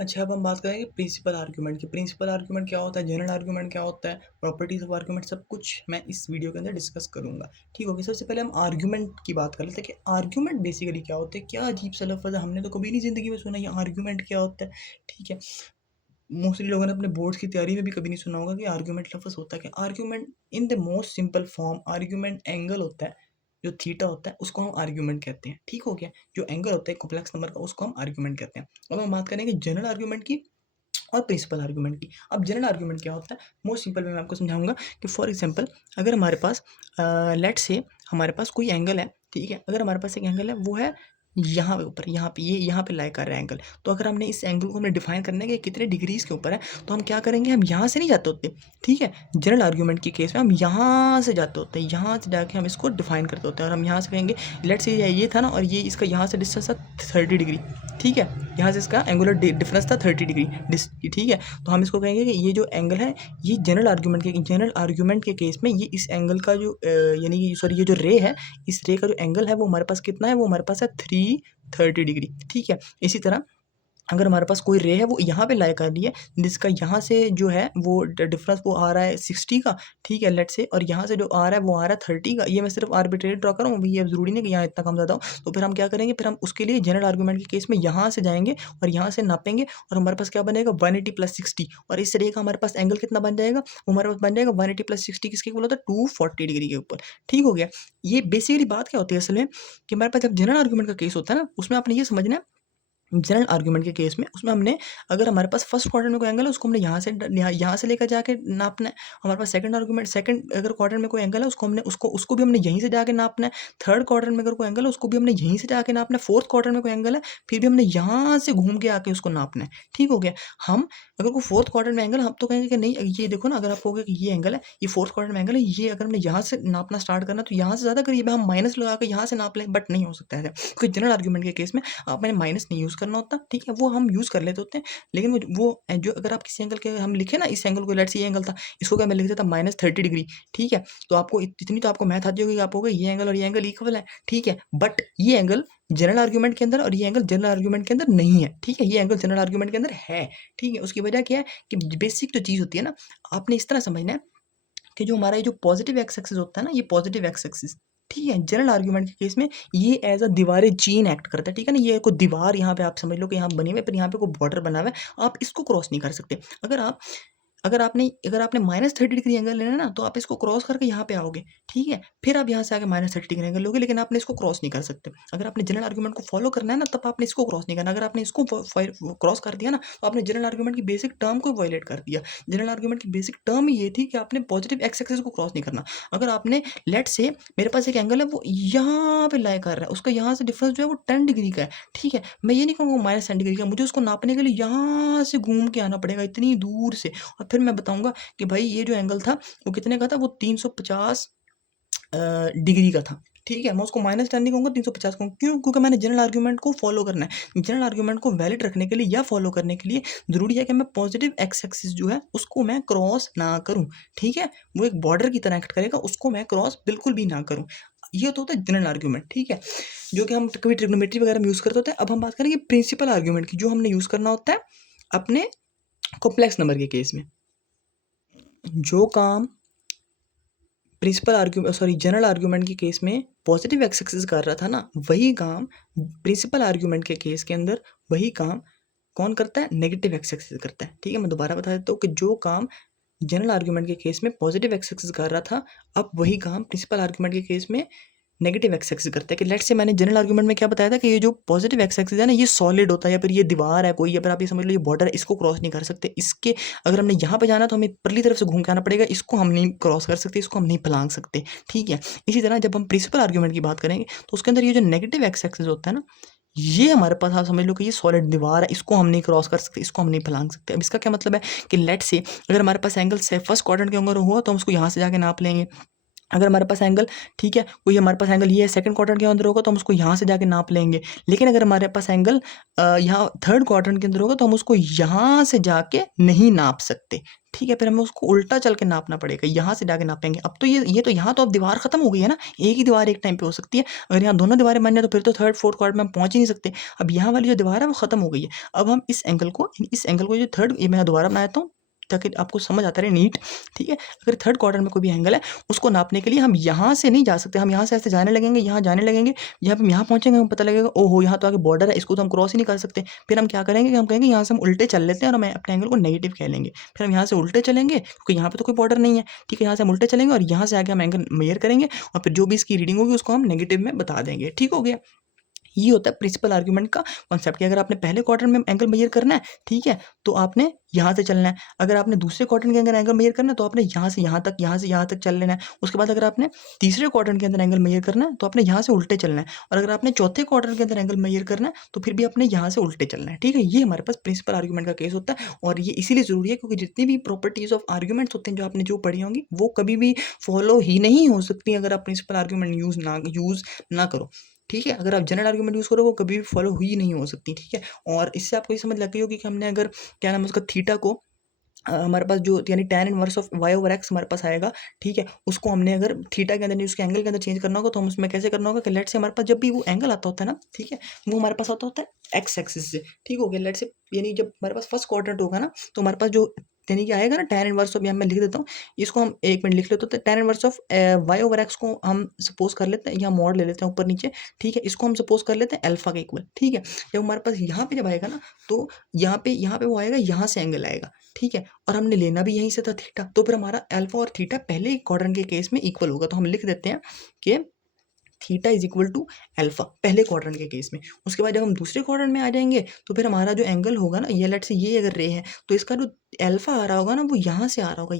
अच्छा, अब हम बात करेंगे प्रिंसिपल आर्गुमेंट की। प्रिंसिपल आर्गुमेंट क्या होता है, जनरल आर्गुमेंट क्या होता है, प्रॉपर्टीज ऑफ आर्गुमेंट, सब कुछ मैं इस वीडियो के अंदर डिस्कस करूंगा। ठीक होगी। सबसे पहले हम आर्गुमेंट की बात कर लेते हैं कि आर्गुमेंट बेसिकली क्या होता है। क्या अजीब सा लफ्ज़ है, हमने तो कभी नहीं ज़िंदगी में सुना ये आर्गुमेंट क्या होता है। ठीक है, मोस्टली लोगों ने अपने बोर्ड्स की तैयारी में भी कभी नहीं सुना होगा कि आर्गुमेंट लफ्ज़ होता है। कि argument in the most simple form, argument angle होता है जो थीटा होता है, उसको हम आर्गुमेंट कहते हैं। ठीक हो गया। जो एंगल होता है कॉम्प्लेक्स नंबर का, उसको हम आर्गुमेंट कहते हैं। अब हम बात करेंगे जनरल आर्गुमेंट की और प्रिंसिपल आर्गुमेंट की। अब जनरल आर्गुमेंट क्या होता है, मोस्ट सिंपल वे मैं आपको समझाऊंगा कि फॉर एग्जांपल अगर हमारे पास लेट से हमारे पास कोई एंगल है। ठीक है, अगर हमारे पास एक एंगल है वो है यहाँ पे ऊपर, यहाँ पे, ये यहाँ पे लाई कर रहा है एंगल। तो अगर हमने इस एंगल को हमने डिफाइन करना है कि कितने डिग्रीज के ऊपर है, तो हम क्या करेंगे, हम यहाँ से नहीं जाते होते। ठीक है, जनरल आर्गुमेंट की केस में हम यहाँ से जाते होते हैं, यहाँ से जाके हम इसको डिफाइन करते होते हैं और हम यहाँ से कहेंगे लेट से ये था ना, और ये इसका यहाँ से डिस्टेंस था 30 डिग्री। ठीक है, यहाँ से इसका एंगुलर डिफरेंस था 30 डिग्री। ठीक है, तो हम इसको कहेंगे कि ये जो एंगल है, ये जनरल आर्गुमेंट के केस में ये इस एंगल का जो यानी कि सॉरी ये जो रे है, इस रे का जो एंगल है वो हमारे पास कितना है, वो हमारे पास है 330 डिग्री। ठीक है, इसी तरह अगर हमारे पास कोई रे है वो यहाँ पे लाई कर रही है, जिसका यहाँ से जो है वो डिफरेंस वो आ रहा है 60 का। ठीक है, लेट से, और यहाँ से जो आ रहा है वो आ रहा है 30 का। ये मैं सिर्फ आर्बिट्रेरी ड्रॉ कर रहा हूँ, ये ज़रूरी नहीं कि यहाँ इतना कम ज़्यादा हो। तो फिर हम क्या करेंगे, फिर हम उसके लिए जनरल आर्गुमेंट के केस में यहाँ से जाएंगे और यहाँ से नापेंगे, और हमारे पास क्या बनेगा 180 + 60। और इस रे का हमारे पास एंगल कितना बन जाएगा, वो हमारे पास बन जाएगा 180 + 60 किसके इक्वल होता है, 240 डिग्री के ऊपर। ठीक हो गया। ये बेसिकली बात क्या होती है असल में, कि हमारे पास जब जनरल आर्गुमेंट का केस होता है ना, उसमें आपने ये समझना है, जनरल आर्गुमेंट के केस में उसमें हमने, अगर हमारे पास फर्स्ट क्वाड्रेंट में कोई एंगल है उसको हमने यहाँ से लेकर जाके नापना है। हमारे पास सेकंड अगर क्वाड्रेंट में कोई एंगल है उसको हमने उसको भी हमने यहीं से जाके नापना है। थर्ड क्वाड्रेंट में अगर कोई एंगल है उसको भी हमने यहीं से जाके नापना है। फोर्थ क्वाड्रेंट में कोई एंगल है फिर भी हमने यहाँ से घूम के आके उसको नापना है। ठीक हो गया। हम अगर कोई फोर्थ क्वाड्रेंट में एंगल, हम तो कहेंगे कि नहीं, ये देखो ना, अगर आप कहोगे कि ये एंगल है, ये फोर्थ क्वाड्रेंट में एंगल है, ये अगर हमने यहाँ से नापना स्टार्ट करना तो यहाँ से ज़्यादा करीब है, हम माइनस लगा के यहाँ से नाप लें, बट नहीं हो सकता है। क्योंकि जनरल आर्गुमेंट के केस में आपने माइनस नहीं यूज़ करना होता। ठीक है, वो हम यूज़ कर लेते होते हैं, लेकिन वो जो अगर आप किसी एंगल के हम लिखे ना, इस एंगल को, लेट्स से ये एंगल था, इसको क्या मैं लिख देता -30 डिग्री। ठीक है, तो आपको इतनी तो आपको मैथ आती होगी कि आप होगा ये एंगल और ये एंगल इक्वल है। ठीक है, बट ये एंगल जनरल आर्गुमेंट के अंदर और ये एंगल जनरल आर्गुमेंट के अंदर नहीं है। ठीक है, ये एंगल जनरल आर्गुमेंट के अंदर है। ठीक है, उसकी वजह क्या है कि बेसिक जो चीज़ होती है ना, आपने इस तरह समझना है कि जो हमारा ये जो पॉजिटिव एक्स एक्सिस होता है ना, ये पॉजिटिव एक्स एक्सिस, ठीक है, जनरल आर्गुमेंट के केस में ये एज अ दीवारें चीन एक्ट करता है। ठीक है ना, ये कोई दीवार यहाँ पे आप समझ लो कि यहाँ बनी हुई है, फिर यहाँ पे कोई बॉर्डर बना हुआ है, आप इसको क्रॉस नहीं कर सकते। अगर आपने -30 डिग्री एंगल लेना है ना, तो आप इसको क्रॉस करके यहाँ पे आओगे। ठीक है, फिर आप यहाँ से आके -30 डिग्री एंगल लोगे, लेकिन आपने इसको क्रॉस नहीं कर सकते। अगर आपने जनरल आर्गुमेंट को फॉलो करना है ना, तब आपने इसको क्रॉस नहीं करना। अगर आपने इसको क्रॉस कर दिया ना, तो आपने जनरल आर्गुमेंट की बेसिक टर्म को वायलेट कर दिया। जनरल आर्गुमेंट की बेसिक टर्म ही ये थी कि आपने पॉजिटिव एक्स एक्सिस को क्रॉस नहीं करना। अगर आपने, लेट से मेरे पास एक एंगल है वो यहाँ पे लाई कर रहा है, उसका यहाँ से डिफरेंस जो है वो 10 डिग्री का है। ठीक है, मैं ये नहीं कहूँगा -10 डिग्री का, मुझे उसको नापने के लिए यहाँ से घूम के आना पड़ेगा इतनी दूर से, और फिर मैं बताऊँगा कि भाई ये जो एंगल था वो कितने का था, वो 350 डिग्री का था। ठीक है, मैं उसको -10 नहीं कहूँगा, 350 कहूँगा। क्यों? क्योंकि मैंने जनरल आर्गुमेंट को फॉलो करना है। जनरल आर्गुमेंट को वैलिड रखने के लिए या फॉलो करने के लिए ज़रूरी है कि मैं पॉजिटिव एक्स एक्सिस जो है उसको मैं क्रॉस ना करूँ। ठीक है, वो एक बॉर्डर की तरह एक्ट करेगा, उसको मैं क्रॉस बिल्कुल भी ना करूँ। ये तो होता है जनरल आर्गुमेंट। ठीक है, जो कि हम कभी ट्रिग्नोमेट्री वगैरह में यूज़ करते होते हैं। अब हम बात करेंगे प्रिंसिपल आर्गुमेंट की, जो हमने यूज़ करना होता है अपने कॉम्प्लेक्स नंबर के केस में। जो काम जनरल आर्गुमेंट के केस में पॉजिटिव एक्स एक्सिस कर रहा था ना, वही काम प्रिंसिपल आर्गुमेंट के केस के अंदर, वही काम कौन करता है, नेगेटिव एक्स एक्सिस करता है। ठीक है, मैं दोबारा बता देता हूँ कि जो काम जनरल आर्गुमेंट के केस में पॉजिटिव एक्स एक्सिस कर रहा था, अब वही काम प्रिंसिपल आर्गुमेंट के केस में नेगेटिव एक्स एक्सिस करता है। कि लेट्स से मैंने जनरल आर्गुमेंट में क्या बताया था कि ये जो पॉजिटिव एक्स एक्सिस है ना, ये सॉलिड होता है, या फिर ये दीवार है कोई, या फिर आप ये समझ लो ये बॉर्डर है, इसको क्रॉस नहीं कर सकते। इसके अगर हमने यहाँ पे जाना तो हमें परली तरफ से घूम के आना पड़ेगा, इसको हम नहीं क्रॉस कर सकते, इसको हम नहीं फलांग सकते। ठीक है, इसी तरह जब हम प्रिंसिपल आर्गुमेंट की बात करेंगे तो उसके अंदर ये जो नेगेटिव एक्स एक्सिस होता है ना, ये हमारे पास, आप समझ लो कि ये सॉलिड दीवार है, इसको हम नहीं क्रॉस कर सकते, इसको हम नहीं फलांग सकते। अब इसका क्या मतलब है कि लेट्स से अगर हमारे पास एंगल से फर्स्ट क्वाड्रेंट के अंदर हुआ तो हम उसको यहाँ से जाके नाप लेंगे। अगर हमारे पास एंगल, ठीक है, कोई हमारे पास एंगल ये है सेकंड क्वाड्रेंट के अंदर होगा तो हम उसको यहाँ से जाके नाप लेंगे। लेकिन अगर हमारे पास एंगल यहाँ थर्ड क्वाड्रेंट के अंदर होगा तो हम उसको यहाँ से जाके नहीं नाप सकते, ठीक है, फिर हमें उसको उल्टा चल के नापना पड़ेगा, यहाँ से जाके नापेंगे। अब तो ये तो यहाँ तो अब दीवार खत्म हो गई है ना, एक ही दीवार एक टाइम पे हो सकती है। अगर यहाँ दोनों दीवारें बन जाए तो फिर तो थर्ड फोर्थ क्वाड्रेंट में हम पहुँच ही नहीं सकते। अब यहाँ वाली जो दीवार है वो खत्म हो गई है। अब हम इस एंगल को जो थर्ड, ये मैं दोबारा बना देता हूँ ताकि आपको समझ आता रहे नीट, ठीक है। अगर थर्ड क्वाड्रेंट में कोई भी एंगल है उसको नापने के लिए हम यहाँ से नहीं जा सकते, हम यहाँ से ऐसे जाने लगेंगे, यहाँ जाने लगेंगे, यहाँ पे यहाँ पहुँचेंगे, हमें पता लगेगा ओहो यहाँ तो आगे बॉर्डर है, इसको तो हम क्रॉस ही नहीं कर सकते। फिर हम क्या करेंगे कि हम कहेंगे यहाँ से हम उल्टे चल लेते हैं और हम अपने एंगल को नेगेटिव कह लेंगे। फिर हम यहाँ से उल्टे चलेंगे क्योंकि यहाँ पे तो कोई बॉर्डर नहीं है, ठीक है, यहाँ से हम उल्टे चलेंगे और यहाँ से आगे हम एंगल मेजर करेंगे और फिर जो भी इसकी रीडिंग होगी उसको हम नेगेटिव में बता देंगे, ठीक हो गया। ये होता है प्रिंसिपल आर्गुमेंट का कॉन्सेप्ट कि अगर आपने पहले क्वाड्रेंट में एंगल मेजर करना है, ठीक है, तो आपने यहाँ से चलना है। अगर आपने दूसरे क्वाड्रेंट के अंदर एंगल मेजर करना है तो आपने यहाँ से यहाँ तक, यहाँ से यहाँ तक चल लेना है। उसके बाद अगर आपने तीसरे क्वाड्रेंट के अंदर एंगल मेजर करना है तो आपने यहाँ से उल्टे चलना है। और अगर आपने चौथे क्वाड्रेंट के अंदर एंगल मेजर करना है तो फिर भी आपने यहाँ से उल्टे चलना है, ठीक है। ये हमारे पास प्रिंसिपल आर्गुमेंट का केस होता है और ये इसीलिए जरूरी है क्योंकि जितनी भी प्रॉपर्टीज ऑफ आर्गुमेंट्स होते हैं जो आपने जो पढ़ी होंगी वो कभी भी फॉलो ही नहीं हो सकती अगर आप प्रिंसिपल आर्गुमेंट यूज ना करो, ठीक है। अगर आप जनरल आर्गुमेंट यूज़ करो वो कभी भी फॉलो हुई नहीं हो सकती, ठीक है। और इससे आपको ये समझ लग गई होगी कि हमने अगर क्या नाम है उसका थीटा को हमारे पास जो यानी tan inverse of y over x हमारे पास आएगा, ठीक है, उसको हमने अगर थीटा के अंदर उसके एंगल के अंदर चेंज करना होगा तो हम उसमें कैसे करना होगा कि लेट से हमारे पास जब भी वो एंगल आता होता है ना, ठीक है, वो हमारे पास आता होता है x एक्सिस से, ठीक हो गया। लेट से यानी जब हमारे पास फर्स्ट क्वाड्रेंट होगा ना तो हमारे पास जो यानी कि आएगा ना tan इनवर्स ऑफ, यहाँ मैं लिख देता हूँ इसको, हम एक मिनट लिख लेते हैं। tan inverse of y over x को हम सपोज कर लेते हैं, या मॉड ले लेते हैं ऊपर नीचे, ठीक है, इसको हम सपोज कर लेते हैं अल्फा के इक्वल, ठीक है। जब हमारे पास यहाँ पे जब आएगा ना तो यहाँ पे वो आएगा, यहाँ से एंगल आएगा, ठीक है, और हमने लेना भी यहीं से था थीटा, तो फिर हमारा अल्फा और थीटा पहले क्वाड्रेंट के केस में इक्वल होगा, तो हम लिख देते हैं कि theta is equal to alpha पहले क्वाड्रेंट के केस में। उसके बाद जब हम दूसरे क्वाड्रेंट में आ जाएंगे तो फिर हमारा जो एंगल होगा ना, ये लेट से ये अगर रे है तो इसका जो अल्फा आ रहा होगा ना वो यहाँ से आ रहा होगा,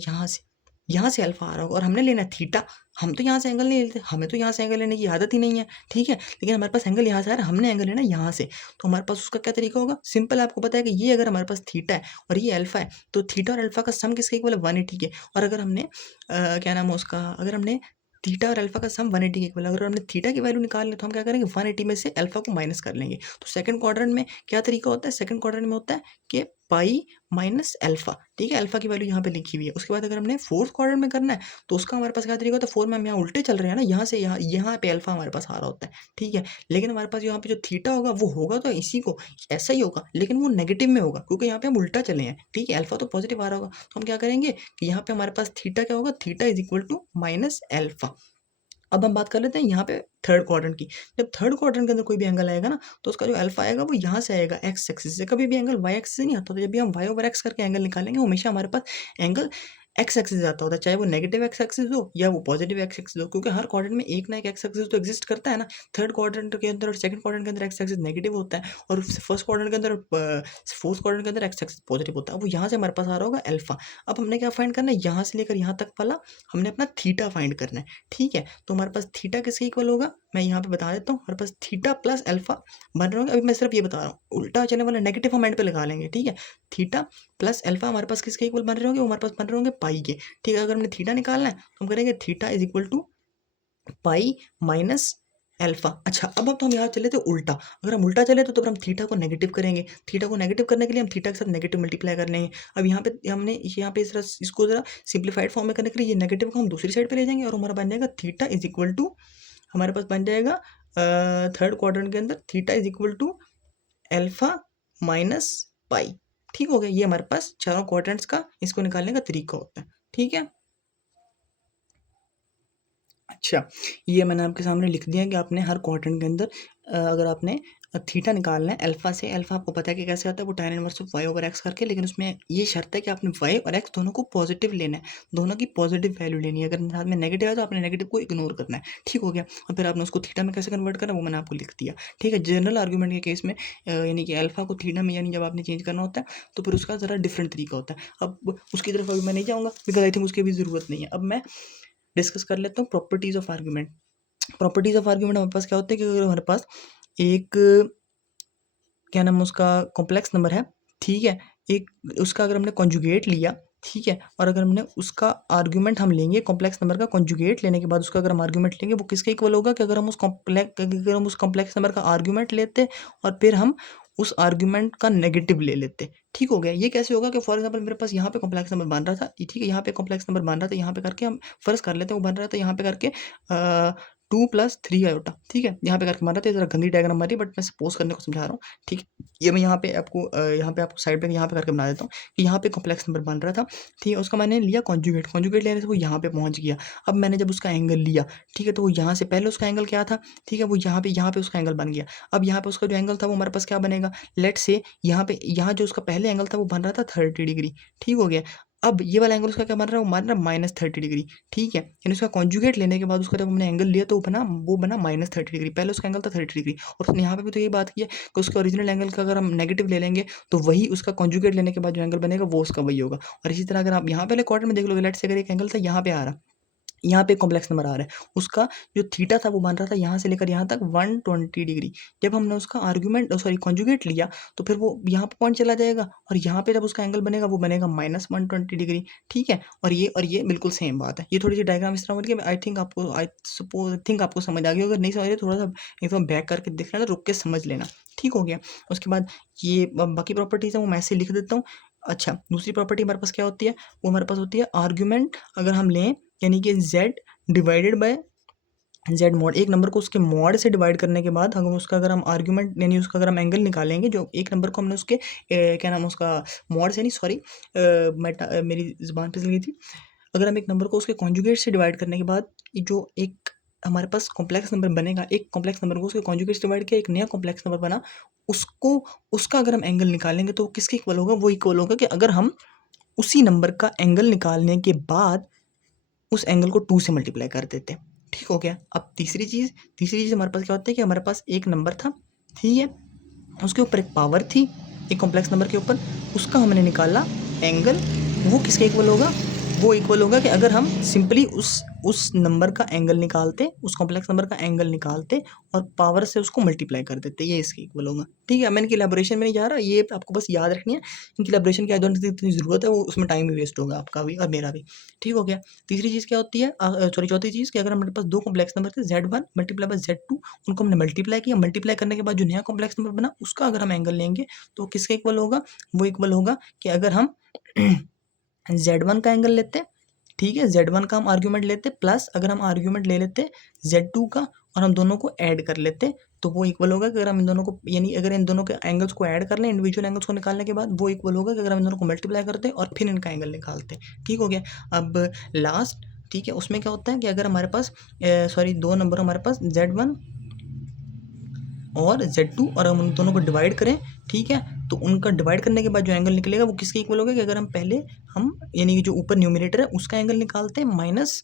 यहाँ से अल्फा आ रहा होगा और हमने लेना थीटा। हम तो यहाँ से एंगल नहीं लेते, हमें तो यहाँ से एंगल लेने की आदत ही नहीं है, ठीक है, लेकिन हमारे पास एंगल यहाँ से आ रहा है, हमने एंगल लेना यहाँ से, तो हमारे पास उसका क्या तरीका होगा, सिंपल, आपको पता है कि ये अगर हमारे पास थीटा है और ये अल्फा है तो थीटा और अल्फा का सम किसके इक्वल है, 180 के। और अगर हमने क्या नाम है उसका, अगर हमने थीटा और अल्फा का सम 180 के इक्वल, अगर हमने थीटा की वैल्यू निकाल ले तो हम क्या करेंगे 180 में से अल्फा को माइनस कर लेंगे। तो सेकंड क्वाड्रेंट में क्या तरीका होता है, सेकंड क्वाड्रेंट में होता है कि पाई माइनस अल्फा, ठीक है, अल्फा की वैल्यू यहाँ पे लिखी हुई है। उसके बाद अगर हमने फोर्थ क्वाड्रेंट में करना है तो उसका हमारे पास क्या तरीका होता है, फोर में हम यहाँ उल्टे चल रहे हैं ना, यहाँ से यहाँ पे अल्फा हमारे पास आ रहा होता है, ठीक है, लेकिन हमारे पास यहाँ पे जो थीटा होगा वो होगा तो इसी को ऐसा ही होगा, लेकिन वो नेगेटिव में होगा क्योंकि यहाँ पे हम उल्टा चले हैं, ठीक है, अल्फा तो पॉजिटिव आ रहा होगा। तो हम क्या करेंगे कि यहाँ पे हमारे पास थीटा क्या होगा, theta is equal to minus alpha. अब हम बात कर लेते हैं यहाँ पे थर्ड क्वाड्रेंट की। जब थर्ड क्वाड्रेंट के अंदर कोई भी एंगल आएगा ना तो उसका जो अल्फा आएगा वो यहाँ से आएगा एक्स एक्सिस से, कभी भी एंगल वाई एक्सिस से नहीं आता। तो जब भी हम वाई ओवर एक्स करके एंगल निकालेंगे हमेशा हमारे पास एंगल एक्स एक्सिस आता होता है, चाहे वो नेगेटिव एक्स एक्सिस हो या वो पॉजिटिव एक्स एक्सिस हो, क्योंकि हर क्वाड्रेंट में एक ना एक एक्स एक्सिस तो एग्जिस्ट करता है ना। थर्ड क्वाड्रेंट के अंदर और सेकंड क्वाड्रेंट के अंदर एक्स एक्सिस नेगेटिव होता है और फर्स्ट क्वाड्रेंट के अंदर फोर्थ क्वाड्रेंट के अंदर एक्स एक्सिस पॉजिटिव होता है। वो यहाँ से हमारे पास आ रहा होगा अल्फा। अब हमने क्या फाइंड करना है, यहाँ से लेकर यहाँ तक वाला हमने अपना थीटा फाइंड करना है, ठीक है। तो हमारे पास थीटा किसके इक्वल होगा, मैं यहाँ पे बता देता हूँ, हमारे पास थीटा प्लस अल्फा बन रहा होगा। अभी मैं सिर्फ ये बता रहा हूँ, उल्टा चलने वाला नेगेटिव हम एंड पे लगा लेंगे, ठीक है। थीटा प्लस अल्फा हमारे पास किसके इक्वल बन रहे होंगे, वो हमारे पास बन रहे होंगे पाई के, ठीक है। अगर हमने थीटा निकालना है तो हम करेंगे theta is equal to pi minus alpha. अच्छा, अब तो हम यहाँ चले थे उल्टा, अगर हम उल्टा चले तो हम थीटा को नेगेटिव करेंगे, थीटा को नेगेटिव करने के लिए हम थीटा के साथ नेगेटिव मल्टीप्लाई कर लेंगे। अब यहाँ पे हमने यहाँ पे इसको जरा सिंप्लीफाइड फॉर्म में करने के लिए ये नेगेटिव को हम दूसरी साइड पे ले जाएंगे और हमारा बन जाएगा थीटा इज इक्वल टू, हमारे पास बन जाएगा थर्ड क्वाड्रेंट के अंदर theta is equal to alpha minus pi, ठीक हो गया। ये हमारे पास चारों क्वाड्रेंट्स का इसको निकालने का तरीका होता है, ठीक है। अच्छा, ये मैंने आपके सामने लिख दिया कि आपने हर क्वाड्रेंट के अंदर अगर आपने थीटा निकालना है अल्फा से, अल्फा आपको पता है कि कैसे आता है, वो tan inverse of y over x करके, लेकिन उसमें ये शर्त है कि आपने वाई और एक्स दोनों को पॉजिटिव लेना है, दोनों की पॉजिटिव वैल्यू लेनी है। अगर साथ में नेगेटिव है तो आपने नेगेटिव को इग्नोर करना है, ठीक हो गया। और फिर आपने उसको थीटा में कैसे कन्वर्ट करना है वो मैंने आपको लिख दिया, ठीक है। जनरल आर्गूमेंट के केस में यानी कि अल्फा को थीटा में यानी जब आपने चेंज करना होता है तो फिर उसका ज़रा डिफरेंट तरीका होता है। अब उसकी तरफ अभी मैं नहीं जाऊँगा बिकॉज आई थिंक उसकी भी ज़रूरत नहीं है। अब मैं डिस्कस कर लेता हूँ properties of argument. Properties of argument हमारे पास क्या होता है कि अगर हमारे पास एक क्या नाम है उसका कॉम्प्लेक्स नंबर है, ठीक है, एक उसका अगर हमने कॉन्जुगेट लिया, ठीक है। और अगर हमने उसका आर्गुमेंट हम लेंगे कॉम्प्लेक्स नंबर का कॉन्जुगेट लेने के बाद उसका अगर हम आर्गुमेंट लेंगे वो किसके इक्वल होगा कि अगर हम उस कॉम्प्लेक्स नंबर का आर्गुमेंट लेते और फिर हम उस आर्गुमेंट का नेगेटिव ले लेते। ठीक हो गया। ये कैसे होगा कि फॉर एग्जांपल मेरे पास यहाँ पे कॉम्प्लेक्स नंबर बन रहा था, ठीक है, यहाँ पे कॉम्प्लेक्स नंबर बन रहा था, यहाँ पे करके हम फर्ज कर लेते हैं वो बन रहा था यहाँ पे करके 2 + 3 आयोटा। ठीक है, यहाँ पे करके बन रहा था, जरा गंदी डायग्राम मारी बट मैं सपोज करने को समझा रहा हूँ। ठीक है, ये मैं यहाँ पे आपको साइड पे यहाँ पे करके बना देता हूँ कि यहाँ पे कॉम्प्लेक्स नंबर बन रहा था। ठीक है, उसका मैंने लिया कॉन्जुगेट, कॉन्जुगेट लेने से वो यहाँ पे पहुँच गया। अब मैंने जब उसका एंगल लिया, ठीक है, तो वो यहाँ से पहले उसका एंगल क्या था, ठीक है, वो यहाँ पे उसका एंगल बन गया। अब यहाँ पे उसका जो एंगल था वो हमारे पास क्या बनेगा, लेट्स से यहाँ जो उसका पहले एंगल था वो बन रहा था 30 डिग्री। ठीक हो गया। अब ये वाला एंगल उसका क्या बन रहा है, वो बन रहा है -30 डिग्री। ठीक है, यानी उसका कॉन्जुगेट लेने के बाद उसका जब हमने एंगल लिया तो वो बना -30 डिग्री। पहले उसका एंगल था 30 डिग्री और उसने यहाँ पे भी तो यही बात की है कि उसके ओरिजिनल एंगल का अगर हम नेगेटिव ले लेंगे तो वही उसका कॉन्जुगेट लेने के बाद जो एंगल बनेगा वो उसका वही होगा। और इसी तरह अगर आप यहाँ पहले क्वाड्रेंट में देख लोगे, लेट्स से अगर एक एंगल था यहाँ पे आ रहा, यहाँ पे कॉम्प्लेक्स नंबर आ रहा है, उसका जो थीटा था वो बन रहा था यहाँ से लेकर यहाँ तक 120 डिग्री। जब हमने उसका कॉन्जुगेट लिया तो फिर वो यहाँ पे पॉइंट चला जाएगा और यहाँ पे जब उसका एंगल बनेगा वो बनेगा -120 डिग्री। ठीक है, और ये बिल्कुल सेम बात है। ये थोड़ी सी डायग्राम इस तरह बन गई, आई थिंक आपको समझ आ गई। अगर नहीं समझ रहे थोड़ा सा एकदम बैक करके देख लेना, रुक के समझ लेना। ठीक हो गया। उसके बाद ये बाकी प्रॉपर्टीज है वो मैं ऐसे लिख देता हूँ। अच्छा, दूसरी प्रॉपर्टी हमारे पास क्या होती है, वो हमारे पास होती है आर्ग्यूमेंट अगर हम लें, यानी कि z divided by z mod. एक नंबर को उसके मॉड से डिवाइड करने के बाद हम उसका अगर हम आर्गुमेंट यानी उसका अगर हम एंगल निकालेंगे, जो एक नंबर को हमने उसके क्या नाम है उसका मॉड से नहीं, सॉरी मेरी ज़ुबान फिसल गई थी। अगर हम एक नंबर को उसके कॉन्जुगेट से डिवाइड करने के बाद जो एक हमारे पास कॉम्प्लेक्स नंबर बनेगा, एक कॉम्प्लेक्स नंबर को उसके कॉन्जुगेट से डिवाइड किया, एक नया कॉम्प्लेक्स नंबर बना, उसको उसका अगर हम एंगल निकालेंगे तो किसके इक्वल होगा, वो इक्वल होगा कि अगर हम उसी नंबर का एंगल निकालने के बाद उस एंगल को 2 से मल्टीप्लाई कर देते हैं। ठीक हो गया। अब तीसरी चीज़ हमारे पास क्या होता है कि हमारे पास एक नंबर था, ठीक है, उसके ऊपर एक पावर थी, एक कॉम्प्लेक्स नंबर के ऊपर, उसका हमने निकाला एंगल, वो किसके इक्वल होगा, वो इक्वल होगा कि अगर हम सिंपली उस नंबर का एंगल निकालते, उस कॉम्प्लेक्स नंबर का एंगल निकालते और पावर से उसको मल्टीप्लाई कर देते, ये इसके इक्वल होगा। ठीक है, मैं इनकी इलैबोरेशन में नहीं जा रहा, ये आपको बस याद रखनी है। इनकी इलैबोरेशन की इतनी ज़रूरत है, वो उसमें टाइम भी वेस्ट होगा आपका भी और मेरा भी। ठीक हो गया। तीसरी चीज़ क्या होती है, चौथी चीज़ कि अगर हमारे पास 2 कॉम्प्लेक्स नंबर थे Z1 मल्टीप्लाई बाय Z2, उनको हमने मल्टीप्लाई किया, मल्टीप्लाई करने के बाद जो नया कॉम्प्लेक्स नंबर बना उसका अगर हम एंगल लेंगे तो किसके इक्वल होगा, वो इक्वल होगा कि अगर हम Z1 का एंगल लेते, ठीक है, Z1 का हम आर्ग्यूमेंट लेते प्लस अगर हम आर्ग्यूमेंट ले लेते Z2 का और हम दोनों को ऐड कर लेते तो वो इक्वल होगा कि अगर हम इन दोनों को यानी अगर इन दोनों के एंगल्स को ऐड कर लें, इंडिविजुअल एंगल्स को निकालने के बाद वो इक्वल होगा कि अगर हम इन दोनों को मल्टीप्लाई करते और फिर इनका एंगल निकालते। ठीक हो गया। अब लास्ट, ठीक है, उसमें क्या होता है कि अगर हमारे पास दो नंबर हमारे पास Z1 और Z2 और हम उन दोनों को डिवाइड करें, ठीक है, तो उनका डिवाइड करने के बाद जो एंगल निकलेगा वो किसके इक्वल होगा कि अगर हम पहले हम यानी कि जो ऊपर न्यूमरेटर है उसका एंगल निकालते हैं माइनस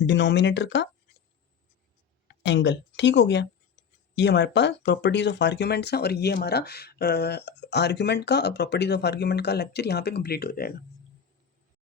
डिनोमिनेटर का एंगल। ठीक हो गया। ये हमारे पास प्रॉपर्टीज ऑफ आर्ग्यूमेंट्स हैं और ये हमारा आर्ग्यूमेंट का प्रॉपर्टीज ऑफ आर्ग्यूमेंट का लेक्चर यहाँ पे कंप्लीट हो जाएगा।